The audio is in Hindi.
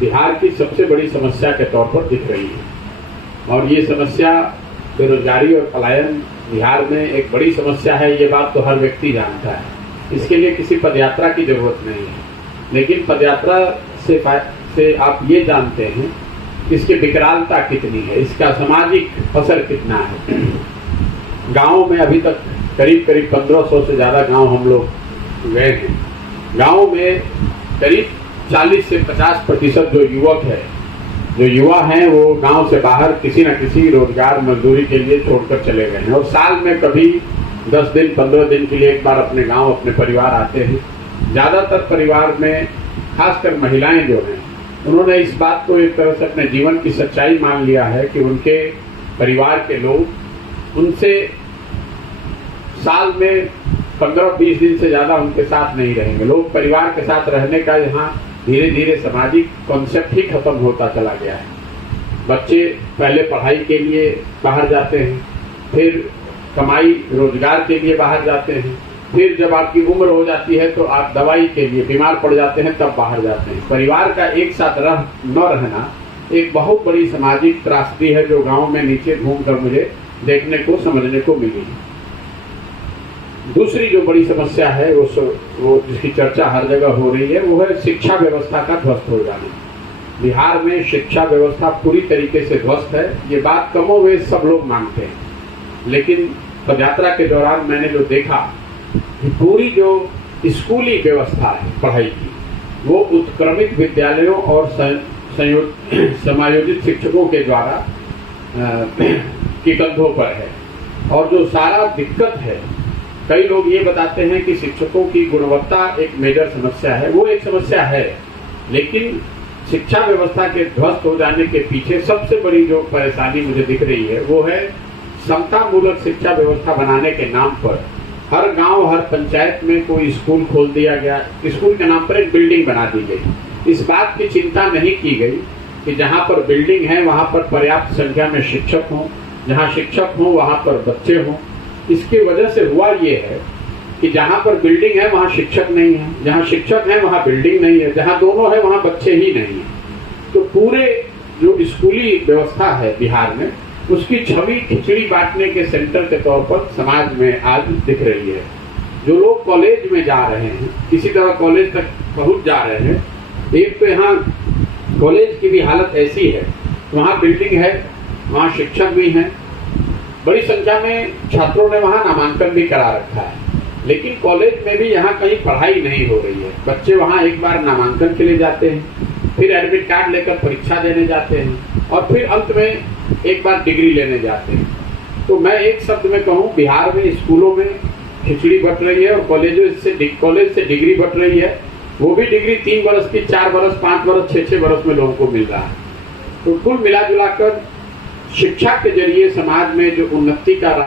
बिहार की सबसे बड़ी समस्या के तौर पर दिख रही है। और ये समस्या बेरोजगारी और पलायन बिहार में एक बड़ी समस्या है, ये बात तो हर व्यक्ति जानता है। इसके लिए किसी पदयात्रा की जरूरत नहीं है, लेकिन पदयात्रा से आप ये जानते हैं कि इसकी विकरालता कितनी है, इसका सामाजिक असर कितना है। गाँव में अभी तक करीब 1500 से ज़्यादा गांव हम लोग गए हैं। गांव में करीब 40 से 50% जो युवा हैं वो गांव से बाहर किसी न किसी रोजगार मजदूरी के लिए छोड़कर चले गए हैं, और साल में कभी 10 दिन 15 दिन के लिए एक बार अपने गांव अपने परिवार आते हैं। ज़्यादातर परिवार में खासकर महिलाएं जो हैं, उन्होंने इस बात को एक तरह से अपने जीवन की सच्चाई मान लिया है कि उनके परिवार के लोग उनसे साल में 15-20 दिन से ज़्यादा उनके साथ नहीं रहेंगे। लोग परिवार के साथ रहने का यहाँ धीरे धीरे सामाजिक कॉन्सेप्ट ही खत्म होता चला गया है। बच्चे पहले पढ़ाई के लिए बाहर जाते हैं, फिर कमाई रोजगार के लिए बाहर जाते हैं, फिर जब आपकी उम्र हो जाती है तो आप दवाई के लिए बीमार पड़ जाते हैं, तब बाहर जाते हैं। परिवार का एक साथ न रहना एक बहुत बड़ी सामाजिक त्रासदी है, जो गाँव में नीचे घूम कर मुझे देखने को समझने को मिली। दूसरी जो बड़ी समस्या है वो जिसकी चर्चा हर जगह हो रही है, वो है शिक्षा व्यवस्था का ध्वस्त हो जाना। बिहार में शिक्षा व्यवस्था पूरी तरीके से ध्वस्त है, ये बात कमोवेश सब लोग मानते हैं। लेकिन पदयात्रा के दौरान मैंने जो देखा कि पूरी जो स्कूली व्यवस्था है पढ़ाई की, वो उत्क्रमित विद्यालयों और समायोजित शिक्षकों के द्वारा की कंधों पर है। और जो सारा दिक्कत है, कई लोग ये बताते हैं कि शिक्षकों की गुणवत्ता एक मेजर समस्या है, वो एक समस्या है, लेकिन शिक्षा व्यवस्था के ध्वस्त हो जाने के पीछे सबसे बड़ी जो परेशानी मुझे दिख रही है, वो है समतामूलक शिक्षा व्यवस्था बनाने के नाम पर हर गांव हर पंचायत में कोई स्कूल खोल दिया गया, स्कूल के नाम पर एक बिल्डिंग बना दी गई। इस बात की चिंता नहीं की गई कि जहां पर बिल्डिंग है वहां पर पर्याप्त संख्या में शिक्षक हों, जहां शिक्षक हों वहां पर बच्चे हों। इसकी वजह से हुआ ये है कि जहां पर बिल्डिंग है वहां शिक्षक नहीं है, जहां शिक्षक है वहां बिल्डिंग नहीं है, जहां दोनों है वहां बच्चे ही नहीं है। तो पूरे जो स्कूली व्यवस्था है बिहार में, उसकी छवि खिचड़ी बांटने के सेंटर के तौर पर समाज में आज दिख रही है। जो लोग कॉलेज में जा रहे हैं, किसी तरह कॉलेज तक पहुंच जा रहे हैं, एक तो यहाँ कॉलेज की भी हालत ऐसी है, वहाँ बिल्डिंग है, वहाँ शिक्षक भी हैं, बड़ी संख्या में छात्रों ने वहाँ नामांकन भी करा रखा है, लेकिन कॉलेज में भी यहाँ कहीं पढ़ाई नहीं हो रही है। बच्चे वहाँ एक बार नामांकन के लिए जाते हैं, फिर एडमिट कार्ड लेकर परीक्षा देने जाते हैं, और फिर अंत में एक बार डिग्री लेने जाते हैं। तो मैं एक शब्द में कहूँ, बिहार में स्कूलों में खिचड़ी बट रही है और कॉलेज से डिग्री बट रही है। वो भी डिग्री 3 वर्ष की, 4 वर्ष, 5 वर्ष, 6-6 वर्ष में लोगों को मिल रहा है। तो कुल मिला जुला कर शिक्षा के जरिए समाज में जो उन्नति का